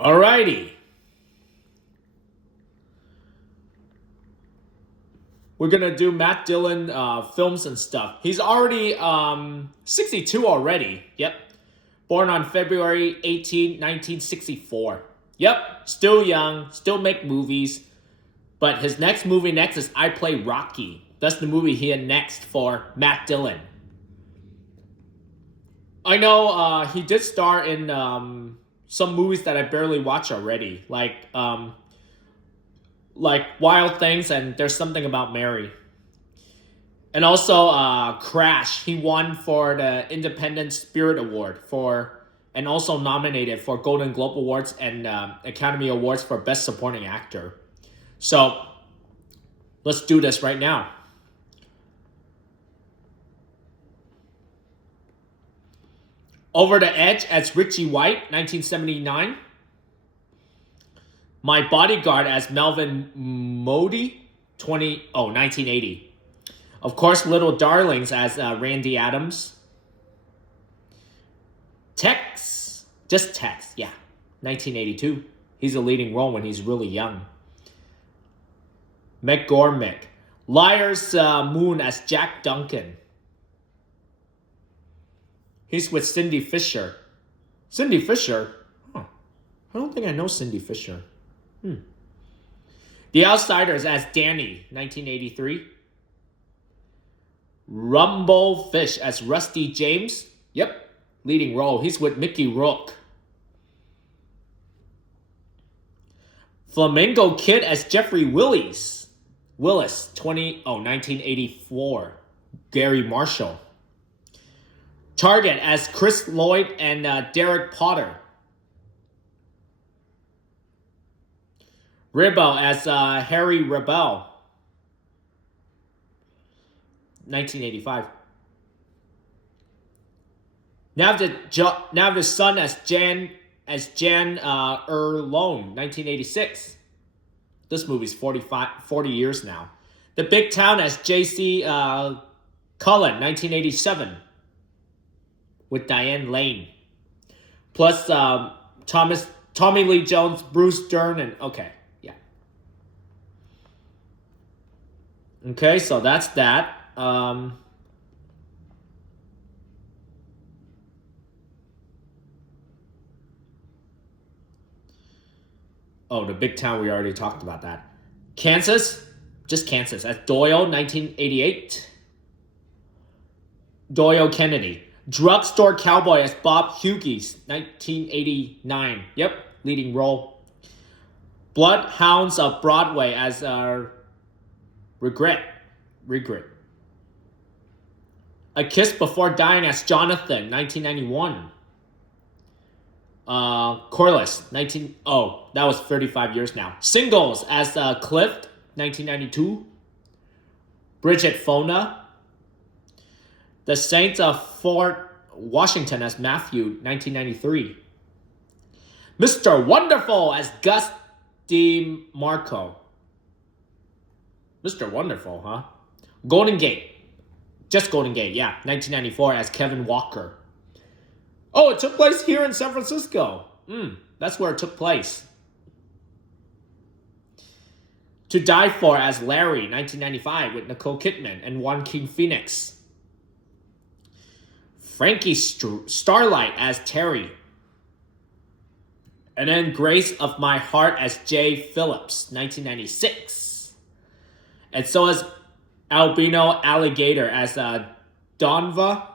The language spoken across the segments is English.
Alrighty. We're gonna do Matt Dillon films and stuff. He's already 62 already. Yep. Born on February 18, 1964. Yep. Still young. Still make movies. But his next movie is I Play Rocky. That's the movie he had next for Matt Dillon. I know he did star in some movies that I barely watch already, like Wild Things and There's Something About Mary. And also Crash. He won for the Independent Spirit Award and also nominated for Golden Globe Awards and Academy Awards for Best Supporting Actor. So let's do this right now. Over the Edge as Richie White, 1979. My Bodyguard as Melvin Modi, 1980. Of course, Little Darlings as Randy Adams. Tex, 1982. He's a leading role when he's really young. McGormick. Liar's Moon as Jack Duncan. He's with Cindy Fisher. Cindy Fisher? Huh. I don't think I know Cindy Fisher. The Outsiders as Danny, 1983. Rumble Fish as Rusty James. Yep, leading role. He's with Mickey Rourke. Flamingo Kid as Jeffrey Willis, 1984. Gary Marshall. Target as Chris Lloyd and Derek Potter. Ribbo as Harry Rebel. 1985. Now the Son as Jan Erlone, 1986. This movie's 40 years now. The Big Town as J.C. Cullen, 1987. With Diane Lane. Plus Tommy Lee Jones, Bruce Dern, and okay. Okay, so that's that. Oh, the Big Town, we already talked about that. Kansas, just Kansas. That's Doyle, 1988. Doyle Kennedy. Drugstore Cowboy as Bob Hughes, 1989. Yep, leading role. Bloodhounds of Broadway as Regret. A Kiss Before Dying as Jonathan, 1991. Corliss, that was 35 years now. Singles as Cliff, 1992. Bridget Fonda. The Saints of Fort Washington as Matthew, 1993. Mr. Wonderful as Gus DeMarco. Mr. Wonderful, huh? Golden Gate. Just Golden Gate, yeah. 1994 as Kevin Walker. Oh, it took place here in San Francisco. That's where it took place. To Die For as Larry, 1995 with Nicole Kidman and Joaquin Phoenix. Frankie Starlight as Terry. And then Grace of My Heart as Jay Phillips, 1996. And so is Albino Alligator as Donva,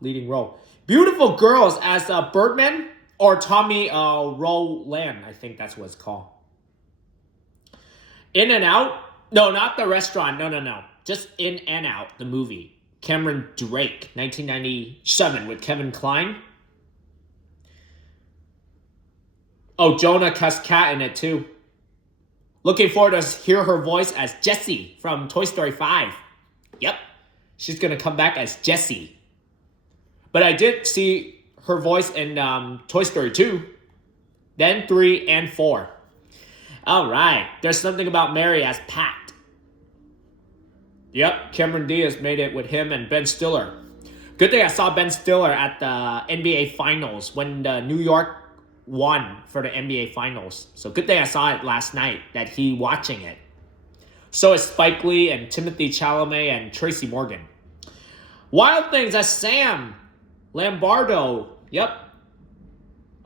leading role. Beautiful Girls as Birdman or Tommy Roland, I think that's what it's called. In and Out? No, not the restaurant. No. Just In and Out, the movie. Cameron Drake, 1997 with Kevin Kline. Oh, Jonah Cascat in it too. Looking forward to hear her voice as Jessie from Toy Story 5. Yep, she's going to come back as Jessie. But I did see her voice in Toy Story 2, then 3 and 4. All right, There's Something About Mary as Pat. Yep, Cameron Diaz made it with him and Ben Stiller. Good thing I saw Ben Stiller at the NBA Finals when the New York won for the NBA Finals. So good thing I saw it last night, that he watching it. So is Spike Lee and Timothy Chalamet and Tracy Morgan. Wild Things, that's Sam Lombardo. Yep.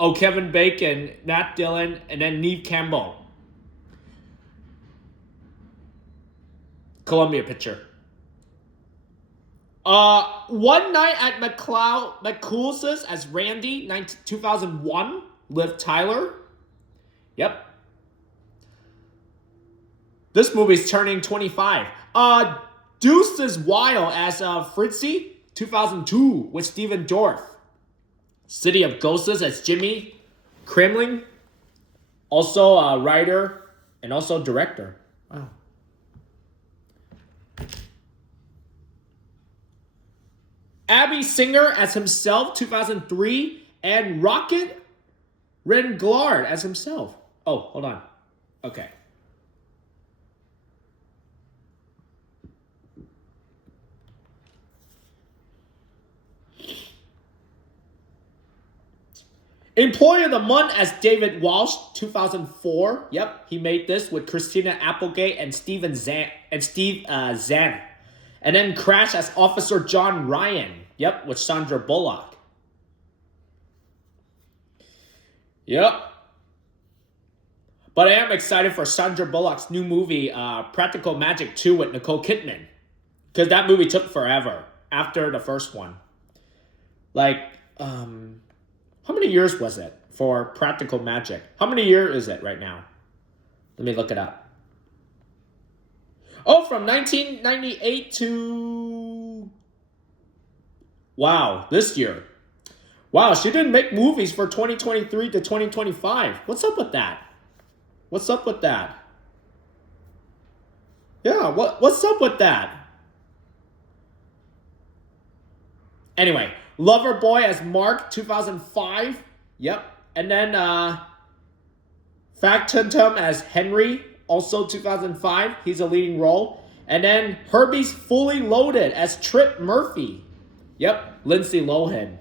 Oh, Kevin Bacon, Matt Dillon, and then Neve Campbell. Columbia picture. One Night at McCool's as Randy, 2001. Liv Tyler. Yep. This movie's turning 25. Deuces Wild as Fritzy, 2002, with Steven Dorff. City of Ghosts as Jimmy Kremling. Also a writer and also director. Wow. Abby Singer as himself, 2003. And Rocket Renglard as himself. Oh, hold on. Okay. Employee of the Month as David Walsh, 2004. Yep, he made this with Christina Applegate and Steve Zahn. And then Crash as Officer John Ryan. Yep, with Sandra Bullock. Yep. But I am excited for Sandra Bullock's new movie, Practical Magic 2 with Nicole Kidman. Because that movie took forever after the first one. Like, how many years was it for Practical Magic? How many years is it right now? Let me look it up. Oh, from 1998 to... Wow, this year. Wow, she didn't make movies for 2023 to 2025. What's up with that? What's up with that? Yeah, what's up with that? Anyway, Loverboy as Mark, 2005. Yep. And then Factotum as Henry, also 2005. He's a leading role. And then Herbie's Fully Loaded as Trip Murphy. Yep. Lindsay Lohan.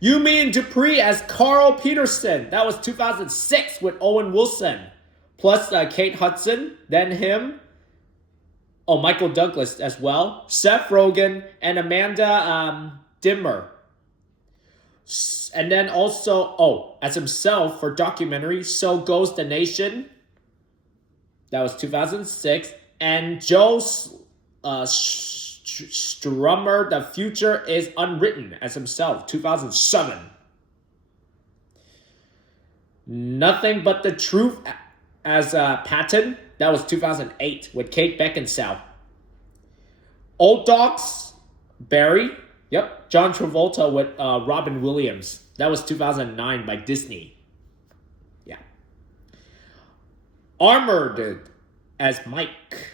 Yumi and Dupree as Carl Peterson. That was 2006 with Owen Wilson. Plus Kate Hudson. Then him. Oh, Michael Douglas as well. Seth Rogen and Amanda Dimmer. And then also, as himself for documentary, So Goes the Nation. That was 2006. And Joe Strummer, The Future is Unwritten as himself, 2007. Nothing But the Truth as Patton. That was 2008 with Kate Beckinsale. Old Dogs, Barry. Yep. John Travolta with Robin Williams. That was 2009 by Disney. Yeah. Armored as Mike.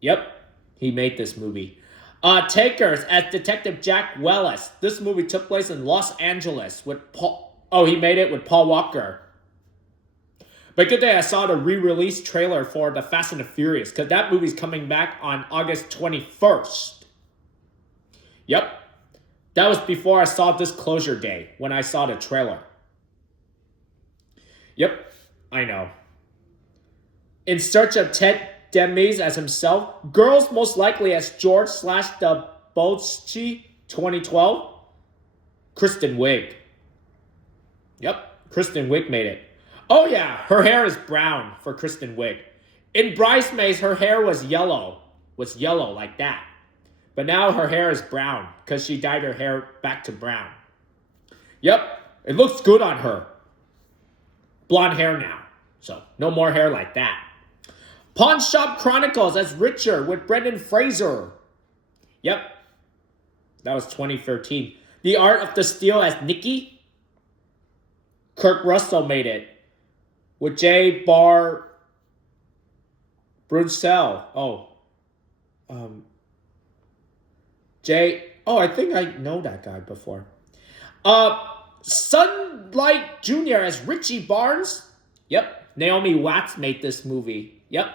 Yep. He made this movie. Takers as Detective Jack Wellis. This movie took place in Los Angeles with Paul. Oh, he made it with Paul Walker. But good day, I saw the re-release trailer for The Fast and the Furious, because that movie's coming back on August 21st. Yep. That was before I saw Disclosure Day, when I saw the trailer. Yep, I know. In Search of Ted Demme as himself. Girls Most Likely as George / the Bolschi, 2012. Kristen Wiig. Yep, Kristen Wiig made it. Oh yeah, her hair is brown for Kristen Wiig. In Bridesmaids, her hair was yellow like that. But now her hair is brown because she dyed her hair back to brown. Yep, it looks good on her. Blonde hair now, so no more hair like that. Pawn Shop Chronicles as Richard with Brendan Fraser. Yep, that was 2013. The Art of the Steal as Nikki. Kurt Russell made it. With Jay Bar Brunsell. I think I know that guy before. Sunlight Jr. as Richie Barnes. Yep. Naomi Watts made this movie. Yep.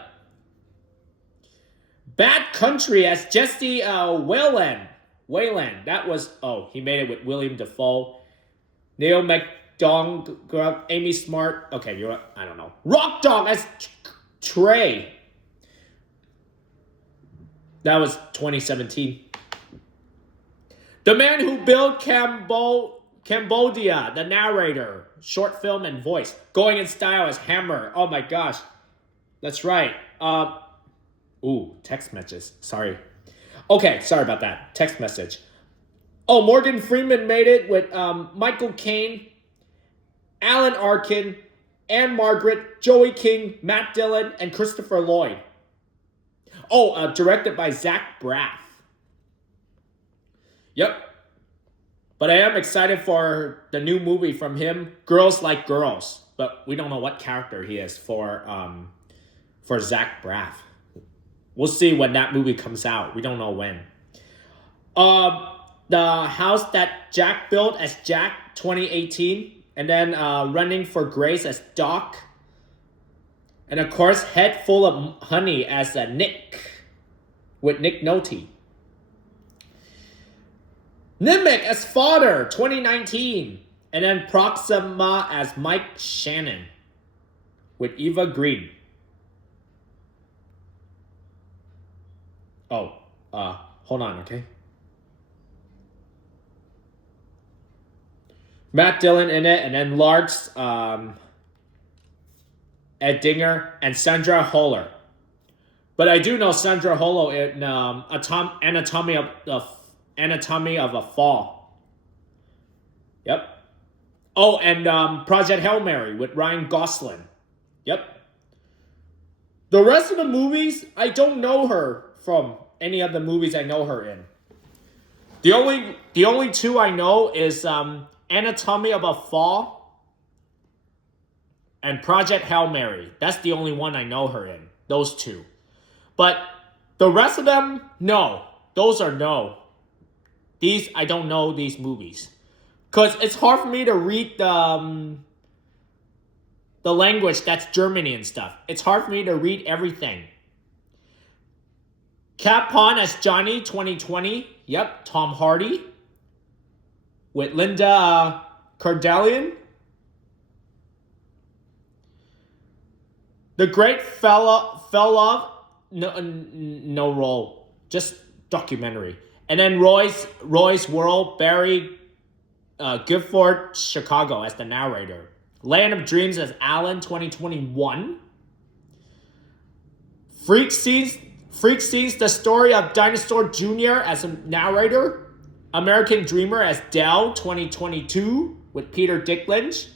Bad Country as Jesse Whalen. That was, he made it with William Dafoe. Neil McDonald, Amy Smart. Okay, I don't know. Rock Dog as Trey. That was 2017. The Man Who Built Cambodia, the narrator, short film and voice. Going in style as Hammer. Oh my gosh. That's right. Text messages. Sorry. Okay, sorry about that. Text message. Oh, Morgan Freeman made it with Michael Caine, Alan Arkin, Anne Margaret, Joey King, Matt Dillon, and Christopher Lloyd. Oh, directed by Zach Braff. Yep. But I am excited for the new movie from him, Girls Like Girls. But we don't know what character he is for Zach Braff. We'll see when that movie comes out. We don't know when. The House That Jack Built as Jack, 2018. And then Running for Grace as Doc. And of course, Head Full of Honey as Nick. With Nick Nolte. Nimic as Father, 2019. And then Proxima as Mike Shannon. With Eva Green. Oh, hold on, okay? Matt Dillon in it, and then Larks, Ed Dinger, and Sandra Holler. But I do know Sandra Holler in Anatomy of a Fall. Yep. Oh, and Project Hail Mary with Ryan Gosling. Yep. The rest of the movies, I don't know her from any of the movies I know her in. The only two I know is Anatomy of a Fall and Project Hail Mary. That's the only one I know her in. Those two. But the rest of them, no. Those are no. I don't know these movies. Because it's hard for me to read the language that's Germany and stuff. It's hard for me to read everything. Cat Pawn as Johnny, 2020. Yep, Tom Hardy. With Linda Cardellini. The Great Fell Off. No role. Just documentary. And then Roy's World, Barry Gifford, Chicago as the narrator. Land of Dreams as Alan, 2021. Freak Sees the Story of Dinosaur Jr. as a narrator. American Dreamer as Dell, 2022 with Peter Dinklage.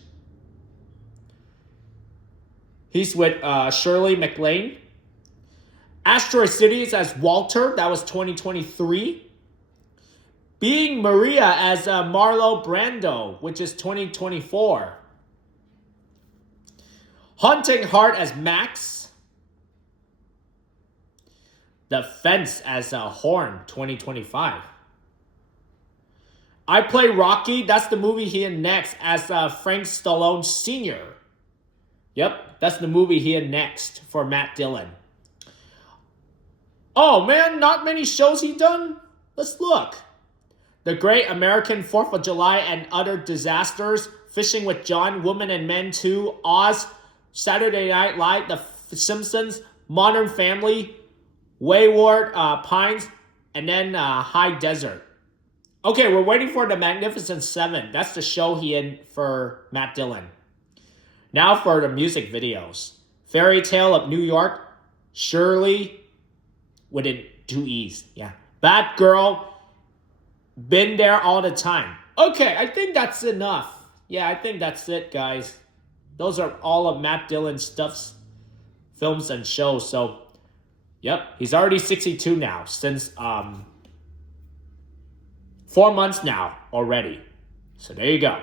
He's with Shirley MacLaine. Asteroid Cities as Walter, that was 2023. Being Maria as Marlo Brando, which is 2024. Haunting Heart as Max. The Fence as Horn, 2025. I Play Rocky, that's the movie he in next as Frank Stallone Sr. Yep, that's the movie he in next for Matt Dillon. Oh man, not many shows he done? Let's look. The Great American 4th of July and Other Disasters, Fishing with John, Woman and Men 2, Oz, Saturday Night Live, The Simpsons, Modern Family, Wayward Pines, and then High Desert. Okay, we're waiting for The Magnificent Seven. That's the show he in for Matt Dillon. Now for the music videos. Fairy Tale of New York, Shirley, with it 2 E's. Yeah. Bad Girl, Been There All the Time. Okay, I think that's enough. Yeah, I think that's it, guys. Those are all of Matt Dillon's stuffs, films and shows. So, yep, he's already 62 now since 4 months now already. So there you go.